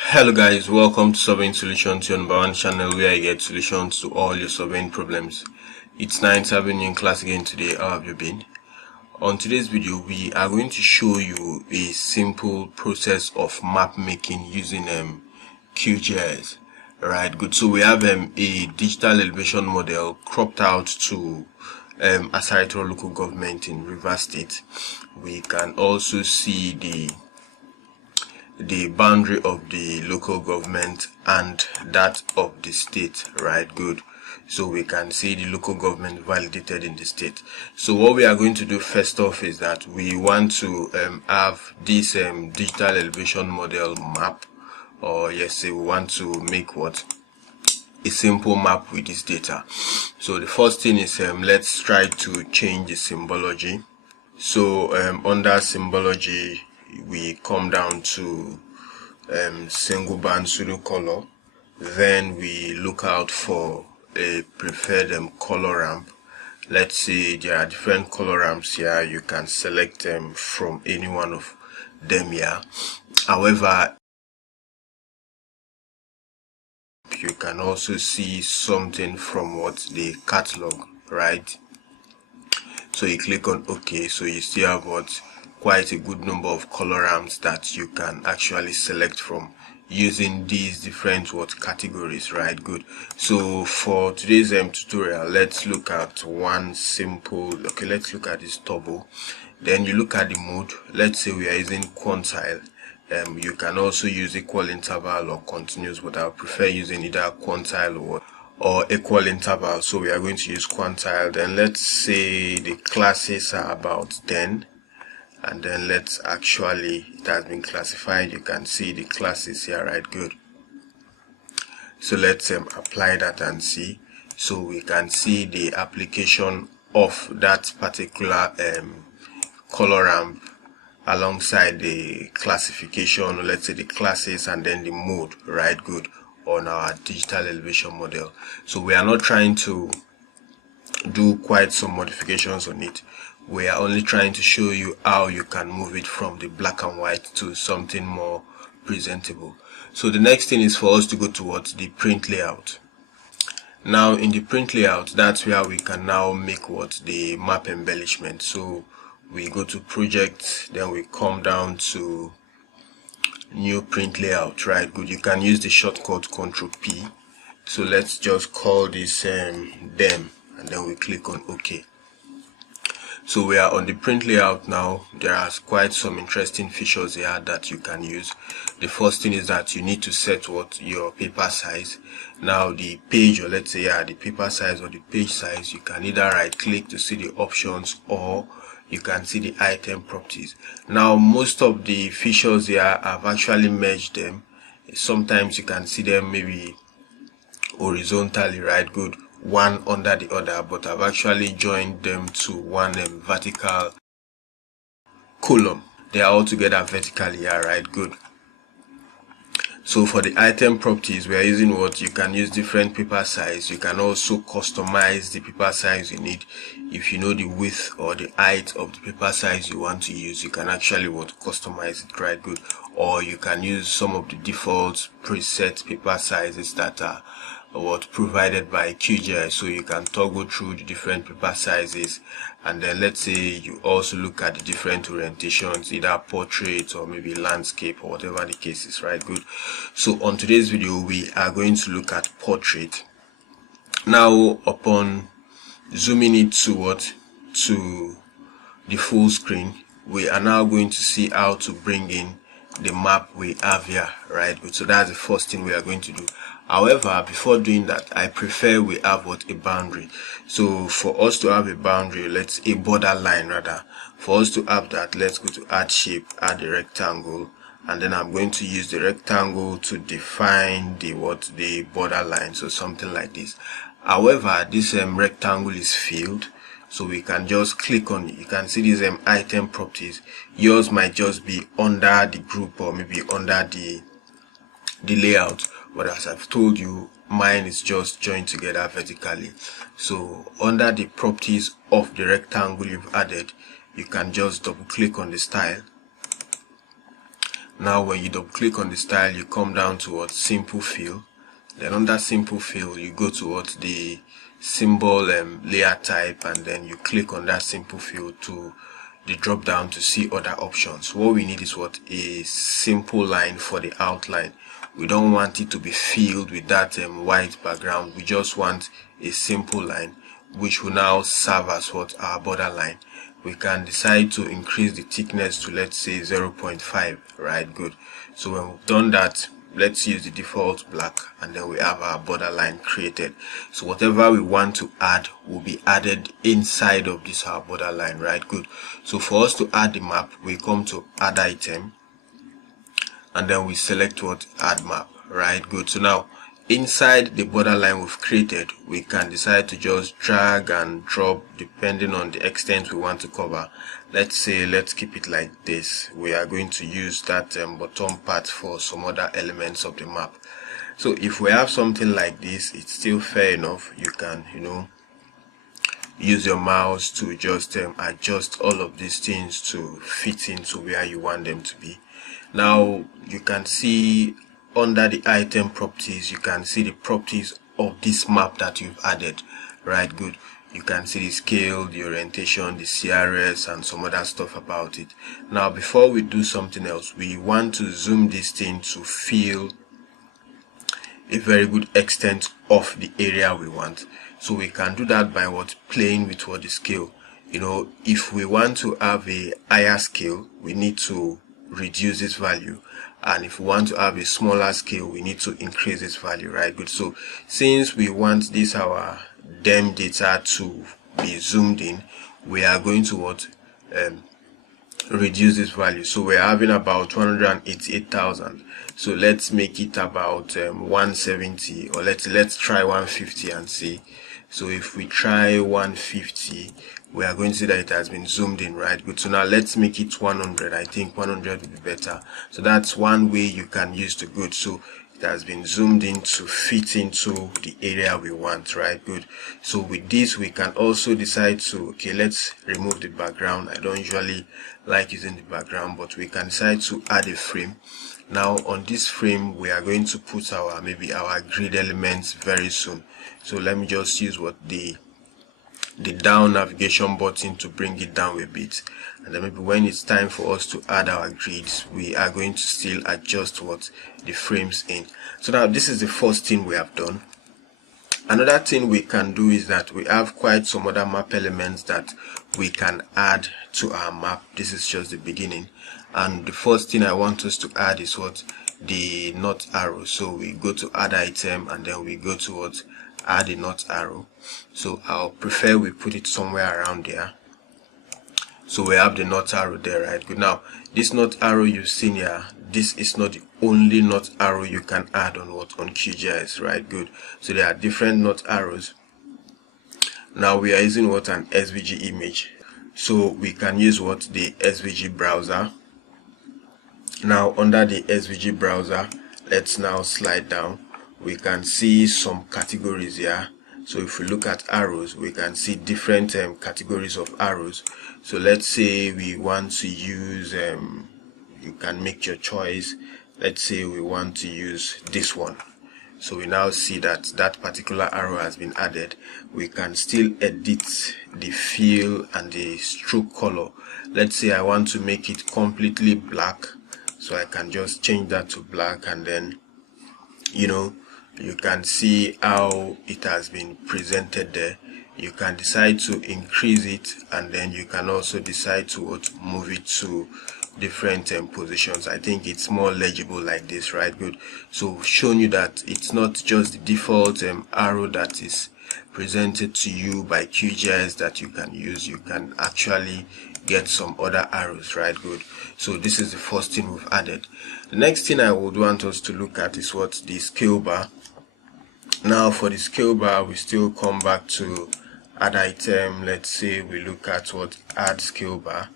Hello guys, welcome to Solving Solutions, your number one channel where I get solutions to all your solving problems. It's nice having you in class again today. How have you been? On today's video, we are going to show you a simple process of map making using QGIS. Right, good. So we have a digital elevation model cropped out to Asarito local government in Rivers State. We can also see the boundary of the local government and that of the state. Right, good. So we can see the local government validated in the state. So what we are going to do first off is that we want to have this digital elevation model map, or yes, we want to make what a simple map with this data. So the first thing is let's try to change the symbology. So under symbology, we come down to single band pseudo color. Then we look out for a preferred color ramp. Let's say there are different color ramps here. You can select them from any one of them here. However, you can also see something from what the catalog, right? So you click on OK. So you still have what quite a good number of color ramps that you can actually select from using these different categories, right? Good. So for today's tutorial, let's look at one simple. Okay, let's look at this turbo. Then you look at the mode. Let's say we are using quantile. You can also use equal interval or continuous, but I prefer using either quantile or equal interval. So we are going to use quantile. Then let's say the classes are about 10, and then let's actually, it has been classified. You can see the classes here, right? Good. So let's apply that and see. So we can see the application of that particular color ramp alongside the classification, let's say the classes, and then the mode, right? Good, on our digital elevation model. So we are not trying to do quite some modifications on it. We are only trying to show you how you can move it from the black and white to something more presentable. So the next thing is for us to go towards the print layout. Now in the print layout, that's where we can now make the map embellishment. So we go to project, then we come down to new print layout, right? Good. You can use the shortcut Ctrl P. So let's just call this them, and then we click on OK. So we are on the print layout now. There are quite some interesting features here that you can use. The first thing is that you need to set your paper size. Now the page, or let's say the paper size or the page size, you can either right click to see the options, or you can see the item properties. Now most of the features here, I've actually merged them. Sometimes you can see them maybe horizontally, right? Good, one under the other, but I've actually joined them to one vertical column. They are all together vertically here, right? Good. So for the item properties, we are using you can use different paper size. You can also customize the paper size you need. If you know the width or the height of the paper size you want to use, you can actually customize it, right? Good. Or you can use some of the default preset paper sizes that are provided by QGIS. So you can toggle through the different paper sizes, and then let's say you also look at the different orientations, either portrait or maybe landscape or whatever the case is, right? Good. So on today's video, we are going to look at portrait. Now upon zooming it to the full screen, we are now going to see how to bring in the map we have here, right? Good. So that's the first thing we are going to do. However, before doing that, I prefer we have a boundary. So for us to have a boundary, a border line rather. For us to have that, let's go to add shape, add a rectangle, and then I'm going to use the rectangle to define the border line. So something like this. However, this rectangle is filled, so we can just click on it. You can see these item properties. Yours might just be under the group or maybe under the layout, but as I've told you, mine is just joined together vertically. So under the properties of the rectangle you've added, you can just double click on the style. Now when you double click on the style, you come down to what simple fill. Then under simple fill, you go to what the symbol layer type, and then you click on that simple fill to the drop down to see other options. What we need is what a simple line for the outline. We don't want it to be filled with that white background. We just want a simple line, which will now serve as what our border line. We can decide to increase the thickness to, let's say, 0.5, right? Good. So when we've done that, let's use the default black, and then we have our border line created. So whatever we want to add will be added inside of this our border line, right? Good. So for us to add the map, we come to add item, and then we select what add map, right? Good. So now inside the border line we've created, we can decide to just drag and drop depending on the extent we want to cover. Let's say let's keep it like this. We are going to use that bottom part for some other elements of the map. So if we have something like this, it's still fair enough. You can, use your mouse to just adjust all of these things to fit into where you want them to be. Now you can see under the item properties, you can see the properties of this map that you've added, right? Good. You can see the scale, the orientation, the CRS, and some other stuff about it. Now before we do something else, we want to zoom this thing to feel a very good extent of the area we want. So we can do that by playing with the scale. If we want to have a higher scale, we need to reduce this value, and if we want to have a smaller scale, we need to increase this value, right? Good. So since we want this our dem data to be zoomed in, we are going to reduce this value. So we're having about 188,000. So let's make it about 170, or let's try 150 and see. So if we try 150, we are going to see that it has been zoomed in, right? Good. So now let's make it 100. I think 100 would be better. So that's one way you can use the good. So it has been zoomed in to fit into the area we want, right? Good. So with this, we can also decide to, okay, let's remove the background. I don't usually like using the background, but we can decide to add a frame. Now on this frame, we are going to put maybe our grid elements very soon. So let me just use the down navigation button to bring it down a bit, and then maybe when it's time for us to add our grids, we are going to still adjust the frames in. So now this is the first thing we have done. Another thing we can do is that we have quite some other map elements that we can add to our map. This is just the beginning, and the first thing I want us to add is the north arrow. So we go to add item, and then we go to add a north arrow. So I'll prefer we put it somewhere around there. So we have the north arrow there, right? Good. Now this north arrow you've seen here, this is not the only north arrow you can add on QGIS, right? Good. So there are different north arrows. Now we are using an SVG image, so we can use the SVG browser. Now under the SVG browser, let's now slide down. We can see some categories here. So if we look at arrows, we can see different categories of arrows. So let's say we want to use, you can make your choice. Let's say we want to use this one. So we now see that that particular arrow has been added. We can still edit the fill and the stroke color. Let's say I want to make it completely black. So I can just change that to black, and then you can see how it has been presented there. You can decide to increase it, and then you can also decide to move it to different positions. I think it's more legible like this, right? Good. So shown you that it's not just the default arrow that is presented to you by QGIS that you can use. You can actually get some other arrows, right? Good. So this is the first thing we've added. The next thing I would want us to look at is the scale bar. Now for the scale bar, we still come back to add item. Let's say we look at add scale bar.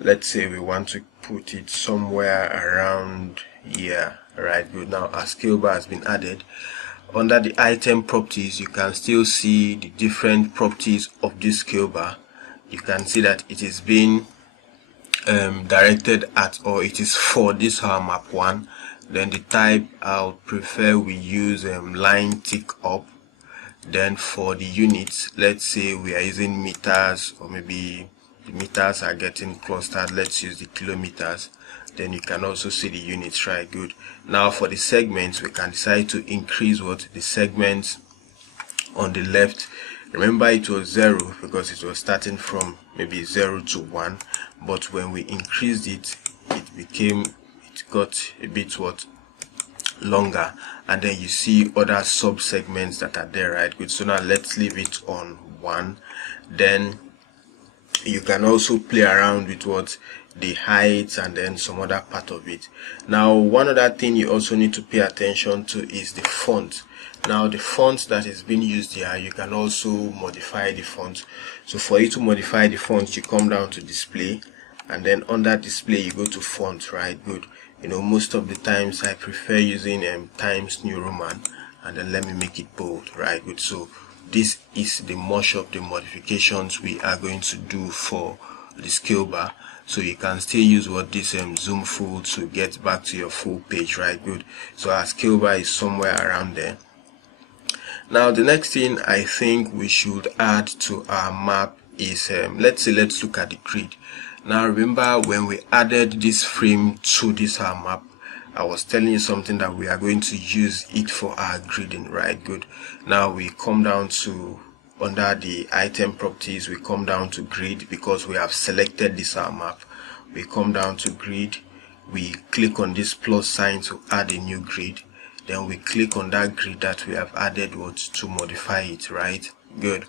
Let's say we want to put it somewhere around here, right? Good. Now our scale bar has been added. Under the item properties, you can still see the different properties of this scale bar. You can see that it is being directed at, or it is for this our map 1. Then the type I'll prefer we use line tick up. Then for the units, let's say we are using meters, or maybe the meters are getting clustered, let's use the kilometers. Then you can also see the units, right? Good. Now for the segments, we can decide to increase what the segments on the left. Remember, it was 0 because it was starting from maybe 0 to 1, but when we increased it, it got a bit longer, and then you see other sub segments that are there, right? Good. So now let's leave it on 1. Then you can also play around with the height and then some other part of it. Now one other thing you also need to pay attention to is the font. Now the font that is being used here, you can also modify the font. So for you to modify the font, you come down to display, and then under display you go to font, right? Good. Most of the times I prefer using Times New Roman, and then let me make it bold, right? Good. So this is the much of the modifications we are going to do for the Scalebar. So you can still use this zoom full to get back to your full page, right? Good. So our Scalebar is somewhere around there. Now the next thing I think we should add to our map is let's look at the grid. Now remember, when we added this frame to this our map, I was telling you something that we are going to use it for our gridding, right? Good. Now we come down to, under the item properties, we come down to grid because we have selected this our map. We come down to grid, we click on this plus sign to add a new grid. Then we click on that grid that we have added to modify it, right? Good.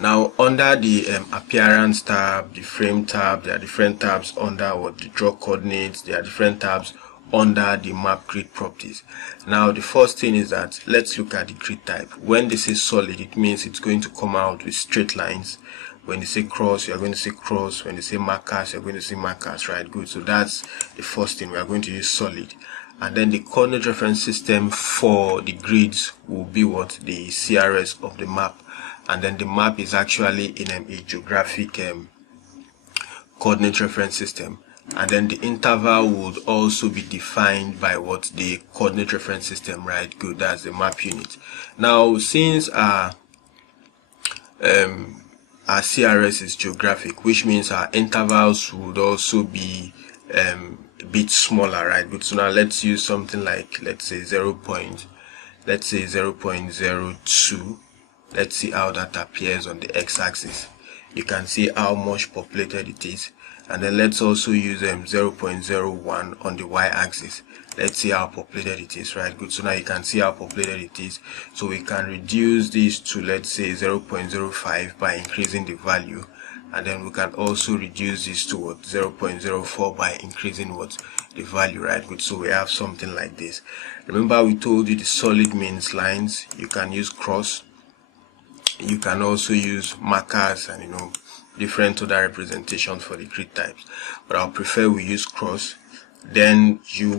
Now under the appearance tab, the frame tab, there are different tabs under the draw coordinates. There are different tabs under the map grid properties. Now the first thing is that let's look at the grid type. When they say solid, it means it's going to come out with straight lines. When they say cross, you are going to say cross. When they say markers, you are going to say markers, right? Good. So that's the first thing. We are going to use solid. And then the coordinate reference system for the grids will be the CRS of the map. And then the map is actually in a geographic coordinate reference system. And then the interval would also be defined by the coordinate reference system, right? Good. That's the map unit. Now, since our CRS is geographic, which means our intervals would also be a bit smaller, right? Good. So now let's use something like, let's say 0.02. Let's see how that appears on the x-axis. You can see how much populated it is. And then let's also use 0.01 on the y-axis. Let's see how populated it is, right? Good. So now you can see how populated it is. So we can reduce this to, let's say, 0.05 by increasing the value. And then we can also reduce this to 0.04 by increasing the value, right? Good. So we have something like this. Remember, we told you the solid means lines. You can use cross. You can also use markers and different other representations for the grid types, but I'll prefer we use cross. Then you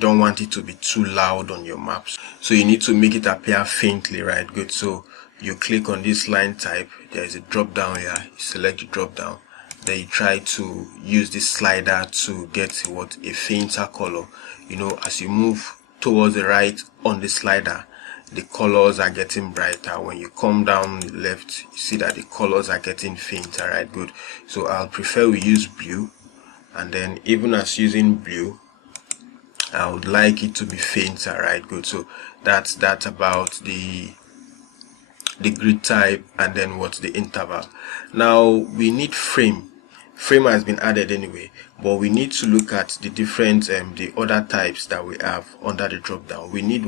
don't want it to be too loud on your maps, so you need to make it appear faintly, right? Good. So you click on this line type, there is a drop down here, you select the drop down, then you try to use this slider to get a fainter color. As you move towards the right on the slider, the colors are getting brighter. When you come down the left, you see that the colors are getting fainter, right? Good. So I'll prefer we use blue, and then even as using blue, I would like it to be fainter, right? Good. So that's about the grid type, and then the interval. Now we need frame. Frame has been added anyway, but we need to look at the different the other types that we have under the drop down. We need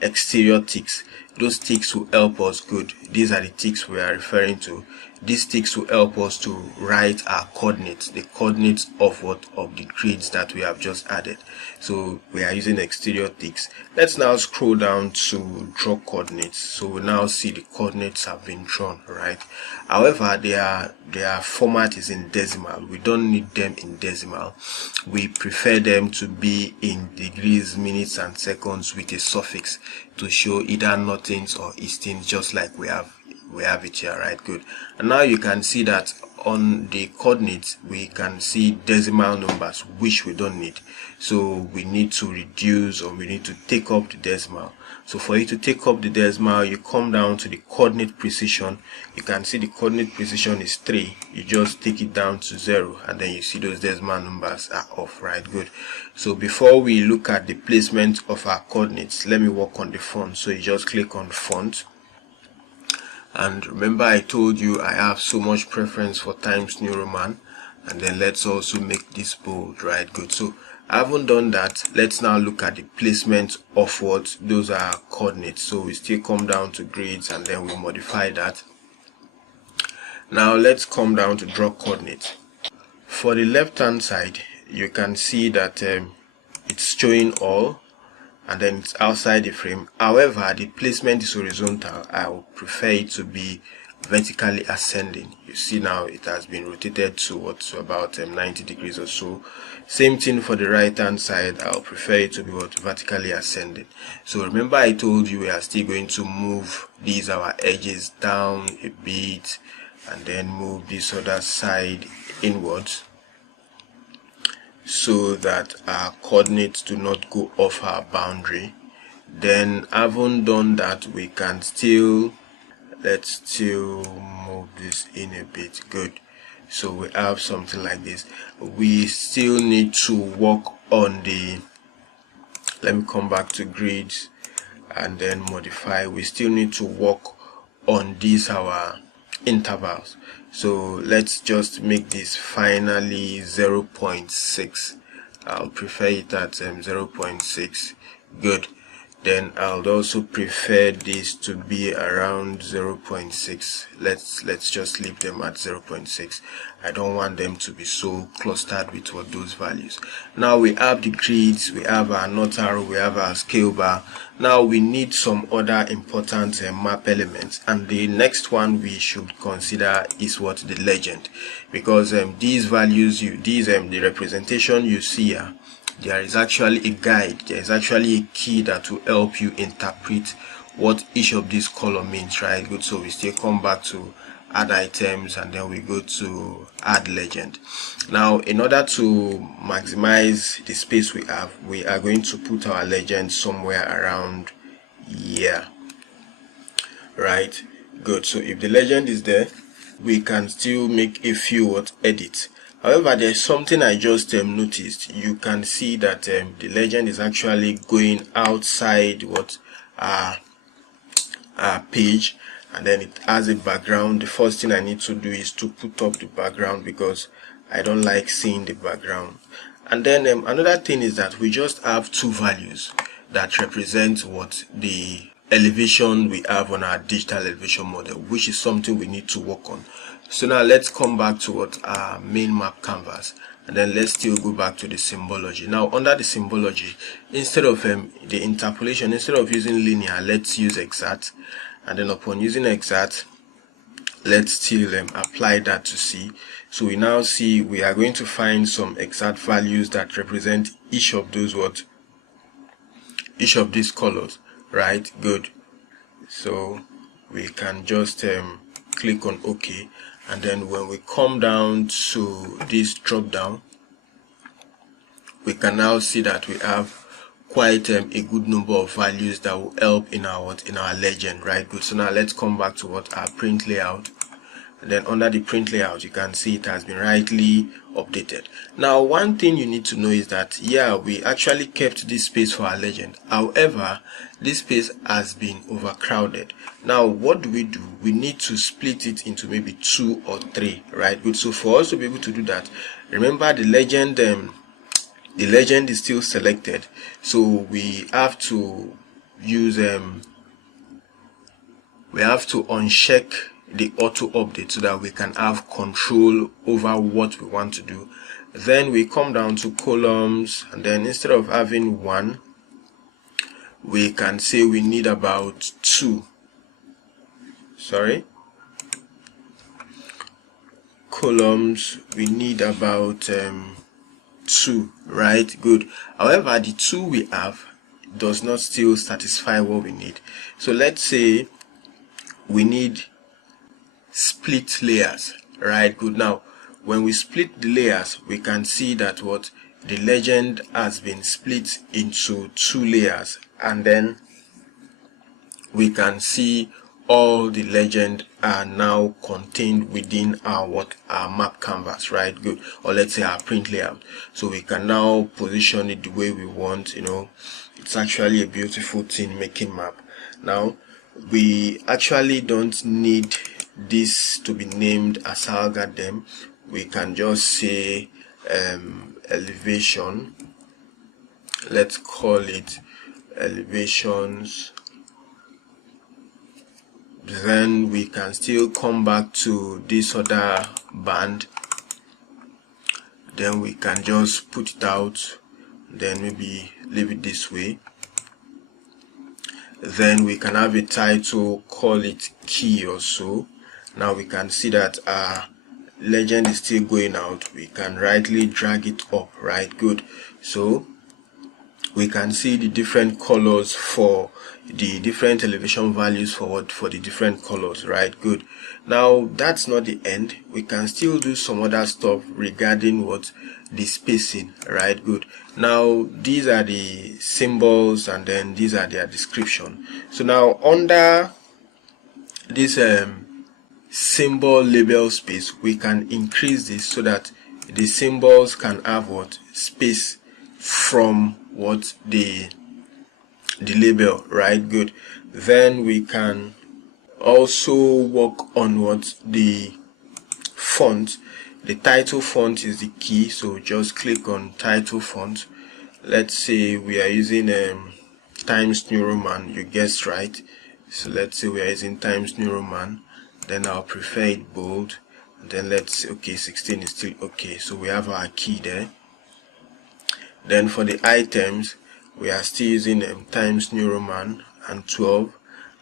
exterior ticks. Those ticks will help us. Good. These are the ticks we are referring to. These ticks will help us to write our coordinates, the coordinates of the grids that we have just added. So we are using exterior ticks. Let's now scroll down to draw coordinates. So we now see the coordinates have been drawn, right? However, their format is in decimal. We don't need them in decimal. We prefer them to be in degrees, minutes, and seconds with a suffix to show either northings or eastings, just like we have we have it here, right? Good. And now you can see that on the coordinates we can see decimal numbers, which we don't need, so we need to reduce, or we need to take up the decimal. So for you to take up the decimal, you come down to the coordinate precision. You can see the coordinate precision is 3. You just take it down to 0, and then you see those decimal numbers are off, right? Good. So before we look at the placement of our coordinates, let me work on the font. So you just click on font, and remember I told you I have so much preference for Times New Roman, and then let's also make this bold, right? Good. So I haven't done that. Let's now look at the placement of what those are coordinates. So we still come down to grids, and then we modify that. Now let's come down to draw coordinates. For the left hand side, you can see that it's showing all, and then it's outside the frame. However, the placement is horizontal. I would prefer it to be vertically ascending. You see now it has been rotated to about 90 degrees or so. Same thing for the right hand side. I'll prefer it to be vertically ascending. So remember I told you we are still going to move these our edges down a bit, and then move this other side inwards, so that our coordinates do not go off our boundary. Then having done that, we can let's still move this in a bit. Good. So we have something like this. We still need to work on the, let me come back to grids and then modify. We still need to work on these our intervals. So let's just make this finally 0.6. I'll prefer it at 0.6. Good. Then I'll also prefer this to be around 0.6. Let's just leave them at 0.6. I don't want them to be so clustered with what those values. Now we have the grids, we have our north arrow, we have our scale bar. Now we need some other important map elements, and the next one we should consider is what the legend, because these values, the representation you see here, there is actually a guide, there is actually a key that will help you interpret what each of these column means, right? Good. So we still come back to add items, and then we go to add legend. Now in order to maximize the space we have, we are going to put our legend somewhere around here, right? Good. So if the legend is there, we can still make a few edits. However, there's something I just noticed. You can see that the legend is actually going outside what our page, and then it has a background. The first thing I need to do is to put up the background, because I don't like seeing the background. And then another thing is that we just have two values that represent what the elevation we have on our digital elevation model, which is something we need to work on. So now let's come back to what our main map canvas, and then let's still go back to the symbology. Now under the symbology, instead of the interpolation, instead of using linear, let's use exact. And then upon using exact, let's still apply that to C. So we now see we are going to find some exact values that represent each of those each of these colors, right? Good. So we can just click on OK, and then when we come down to this drop down, we can now see that we have quite a good number of values that will help in our legend, right? Good. So now let's come back to what our print layout, and then under the print layout you can see it has been rightly updated. Now one thing you need to know is that we actually kept this space for our legend. However, this space has been overcrowded. Now what do? We need to split it into maybe 2 or 3, right? Good. So for us to be able to do that, remember the legend is still selected, so we have to use we have to uncheck the auto update so that we can have control over what we want to do. Then we come down to columns, and then instead of having 1, we can say we need about 2. Columns, we need about 2, right? Good. However, the 2 we have does not still satisfy what we need. So let's say we need split layers, right? Good. Now when we split the layers, we can see that what the legend has been split into 2 layers, and then we can see all the legend are now contained within our map canvas, right? Good. Or let's say our print layout. So we can now position it the way we want. It's actually a beautiful thing, making map. Now we actually don't need this to be named Asalga them. We can just say elevation. Let's call it elevations. Then we can still come back to this other band, then we can just put it out, then maybe leave it this way. Then we can have a title, call it key or so. Now we can see that our legend is still going out. We can rightly drag it up, right? Good. So we can see the different colors for the different elevation values for the different colors, right? Good. Now that's not the end. We can still do some other stuff regarding the spacing, right? Good. Now these are the symbols, and then these are their description. So now under this symbol label space, we can increase this so that the symbols can have space from the label, right? Good. Then we can also work on the font. The title font is the key, so just click on title font. Let's say we are using Times New Roman. You guessed right. So let's say we are using Times New Roman. Then I'll prefer it bold. And then let's say, okay, 16 is still okay. So we have our key there. Then for the items, we are still using Times New Roman and 12.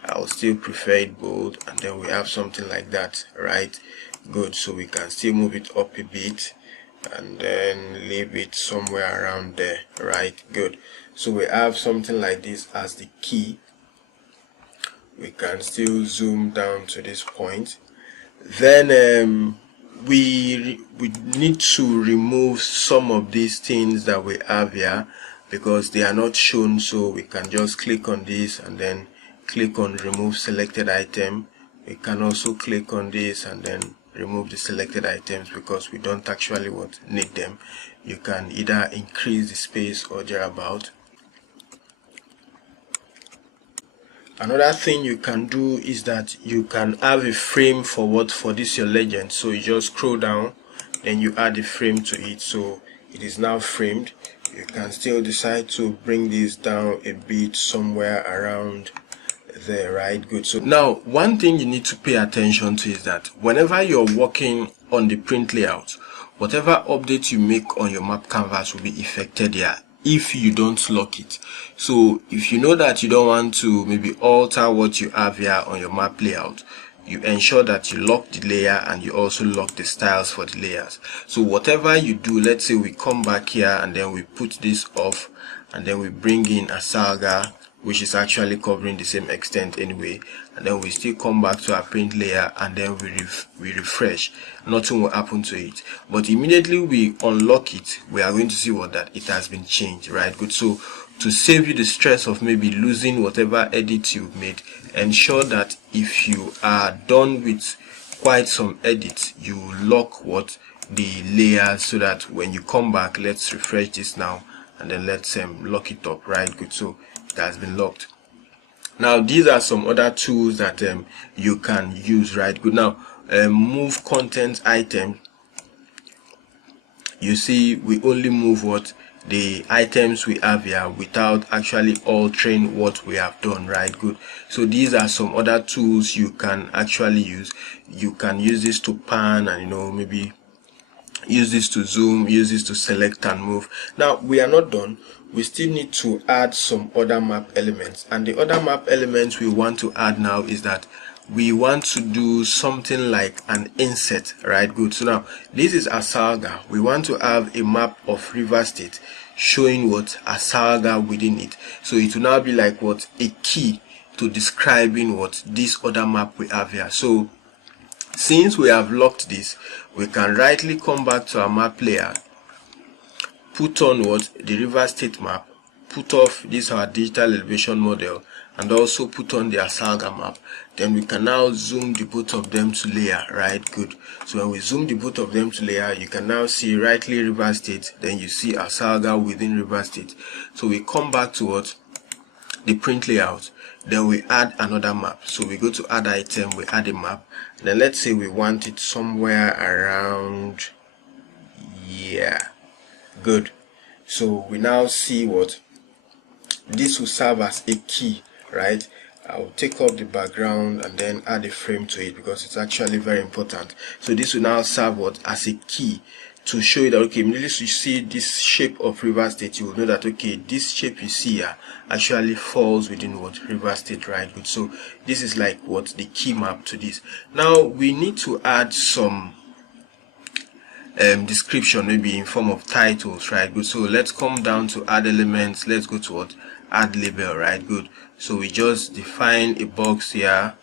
I'll still prefer it bold, and then we have something like that, right? Good. So we can still move it up a bit and then leave it somewhere around there, right? Good. So we have something like this as the key. We can still zoom down to this point. Then we need to remove some of these things that we have here because they are not shown. So we can just click on this and then click on remove selected item. We can also click on this and then remove the selected items because we don't actually need them. You can either increase the space or thereabout. Another thing you can do is that you can have a frame for this your legend. So you just scroll down, then you add a frame to it, so it is now framed. You can still decide to bring this down a bit somewhere around there, right? Good. So now one thing you need to pay attention to is that whenever you're working on the print layout, whatever update you make on your map canvas will be affected here if you don't lock it. So if you know that you don't want to maybe alter what you have here on your map layout, you ensure that you lock the layer and you also lock the styles for the layers. So whatever you do, let's say we come back here and then we put this off and then we bring in a saga, which is actually covering the same extent anyway, and then we still come back to our print layer and then we refresh. Nothing will happen to it, but immediately we unlock it, we are going to see that it has been changed, right? Good. So to save you the stress of maybe losing whatever edits you've made, ensure that if you are done with quite some edits, you lock the layers so that when you come back, let's refresh this now and then let's lock it up, right? Good. So it has been locked. Now these are some other tools that you can use, right? Good. Now move content item. You see we only move the items we have here without actually altering what we have done, right? Good. So these are some other tools you can actually use. You can use this to pan and maybe use this to zoom, use this to select and move. Now we are not done. We still need to add some other map elements, and the other map elements we want to add now is that we want to do something like an inset, right? Good. So now this is Asalga. We want to have a map of River State showing Asalga within it. So it will now be like a key to describing this other map we have here. So Since we have locked this, we can rightly come back to our map layer, put on what the river state map, put off this our digital elevation model, and also put on the Asalga map. Then we can now zoom the both of them to layer, right? Good. So when we zoom the both of them to layer, you can now see rightly river state, then you see Asalga within river state. So we come back to what the print layout, then we add another map. So we go to add item, we add a map, then let's say we want it somewhere around, yeah, good. So we now see what this will serve as a key, right? I'll take off the background and then add a frame to it because it's actually very important. So this will now serve what as a key to show you that, okay, immediately you see this shape of river state, you will know that, okay, this shape you see here actually falls within what river state, right? Good. So this is like what the key map to this. Now we need to add some description, maybe in form of titles, right? Good. So let's come down to add elements. Let's go to what add label, right? Good. So we just define a box here,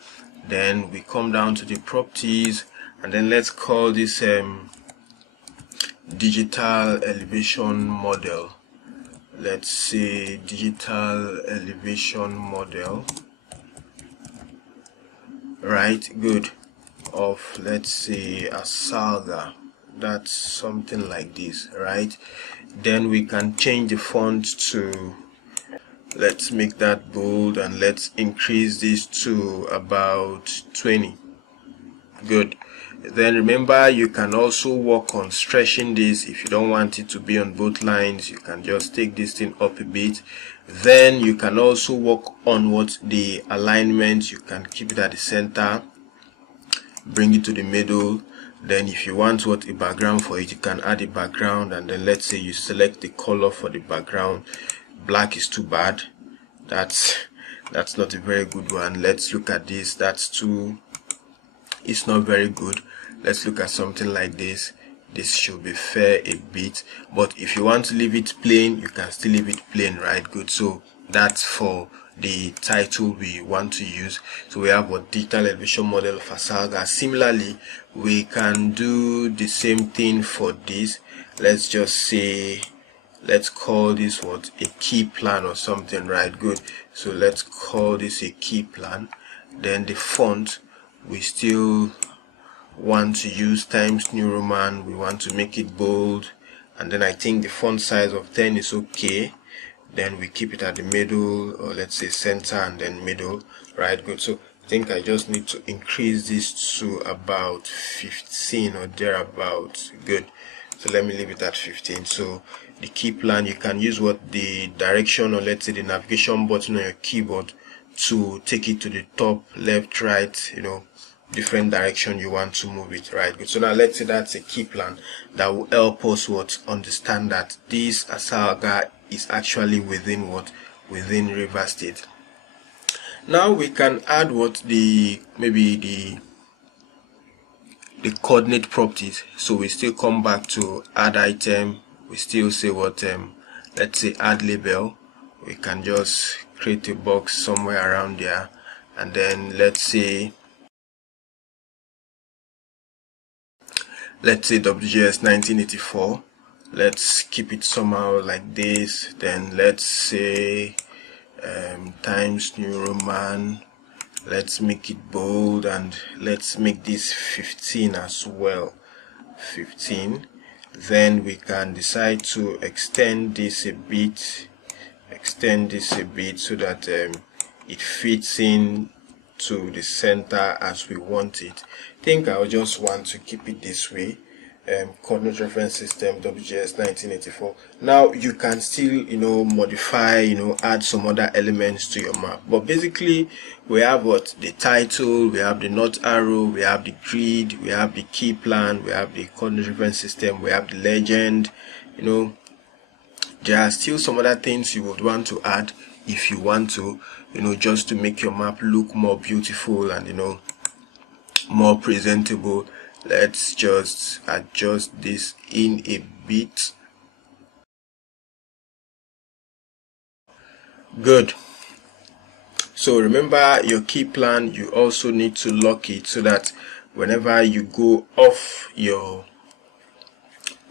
then we come down to the properties, and then let's call this digital elevation model. Let's say digital elevation model, right? Good. Of, let's say, Asalga. That's something like this, right? Then we can change the font to, let's make that bold, and let's increase this to about 20. Good. Then remember, you can also work on stretching this. If you don't want it to be on both lines, you can just take this thing up a bit. Then you can also work on what the alignment. You can keep it at the center, bring it to the middle. Then if you want what a background for it, you can add a background, and then let's say you select the color for the background. Black is too bad. That's not a very good one. Let's look at this. That's too, it's not very good. Let's look at something like this. This should be fair a bit, but if you want to leave it plain, you can still leave it plain, right? Good. So that's for the title we want to use. So we have what digital elevation model of Asalga. Similarly, we can do the same thing for this. Let's just say, let's call this what a key plan or something, right? Good. So let's call this a key plan. Then the font, we still want to use Times New Roman. We want to make it bold, and then I think the font size of 10 is okay. Then we keep it at the middle, or let's say center and then middle, right? Good. So I think I just need to increase this to about 15 or thereabout. Good. So let me leave it at 15. So the key plan, you can use what the direction, or let's say the navigation button on your keyboard to take it to the top, left, right, you know, different direction you want to move it, right? Good. So now let's say that's a key plan that will help us what understand that this Asalga is actually within what, within river state. Now we can add what the, maybe the coordinate properties. So we still come back to add item. We still say what let's say add label. We can just create a box somewhere around there, and then let's say WGS 1984. Let's keep it somehow like this. Then let's say Times New Roman. Let's make it bold, and let's make this 15 as well. 15. Then we can decide to extend this a bit. So that it fits in to the center as we want it. I think I'll just want to keep it this way. Coordinate reference system WGS 1984. Now you can still, you know, modify, you know, add some other elements to your map, but basically we have what, the title, we have the north arrow, we have the grid, we have the key plan, we have the coordinate reference system, we have the legend. You know, there are still some other things you would want to add if you want to, you know, just to make your map look more beautiful and, you know, more presentable. Let's just adjust this in a bit. Good. So remember your key plan, you also need to lock it so that whenever you go off your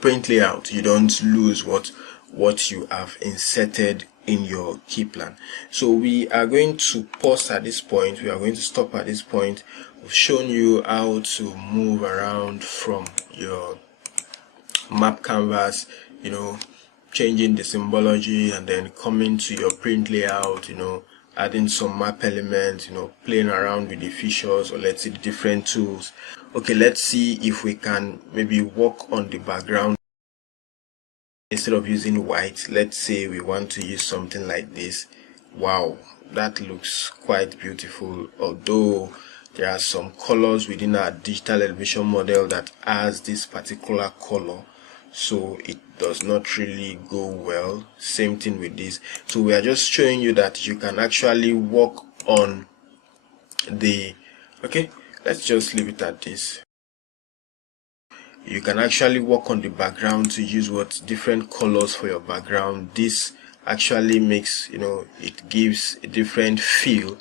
print layout, you don't lose what you have inserted in your key plan. So we are going to pause at this point. We are going to stop at this point. We've shown you how to move around from your map canvas, changing the symbology, and then coming to your print layout, adding some map elements, playing around with the features, or let's see the different tools. Okay, let's see if we can maybe work on the background. Instead of using white, let's say we want to use something like this. Wow, that looks quite beautiful, although there are some colors within our digital elevation model that has this particular color, so it does not really go well. Same thing with this. So we are just showing you that you can actually work on the let's just leave it at this. You can actually work on the background to use different colors for your background. This actually makes, it gives a different feel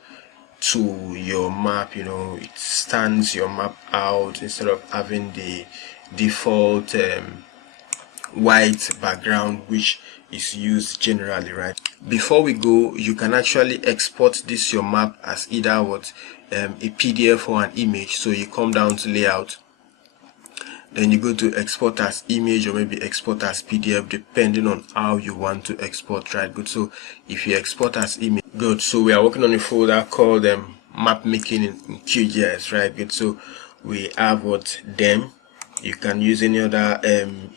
to your map. It stands your map out instead of having the default white background which is used generally, right? Before we go, you can actually export this your map as either a PDF or an image. So you come down to layout, then you go to export as image or maybe export as PDF, depending on how you want to export, right? Good. So if you export as image, good. So we are working on a folder called map making in QGIS, right? Good. So we have them. You can use any other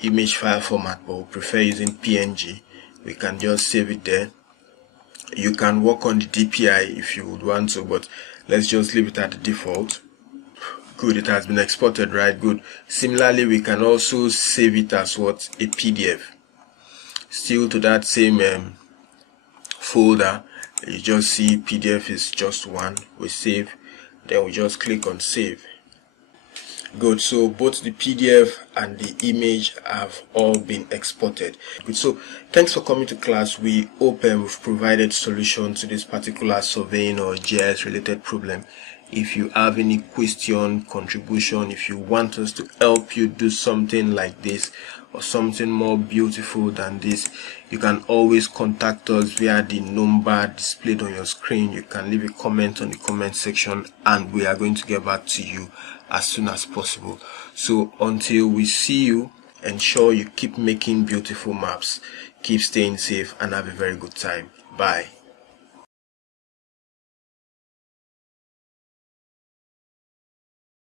image file format, but we prefer using PNG. We can just save it there. You can work on the DPI if you would want to, but let's just leave it at the default. Good, it has been exported, right? Good. Similarly, we can also save it as a PDF. Still to that same folder, you just see PDF is just one. We save, then we just click on save. Good. So both the PDF and the image have all been exported. Good. So thanks for coming to class. We hope we've provided solution to this particular surveying or GIS related problem. If you have any question, contribution, if you want us to help you do something like this or something more beautiful than this, you can always contact us via the number displayed on your screen. You can leave a comment on the comment section and we are going to get back to you as soon as possible. So until we see you, ensure you keep making beautiful maps, keep staying safe, and have a very good time. Bye.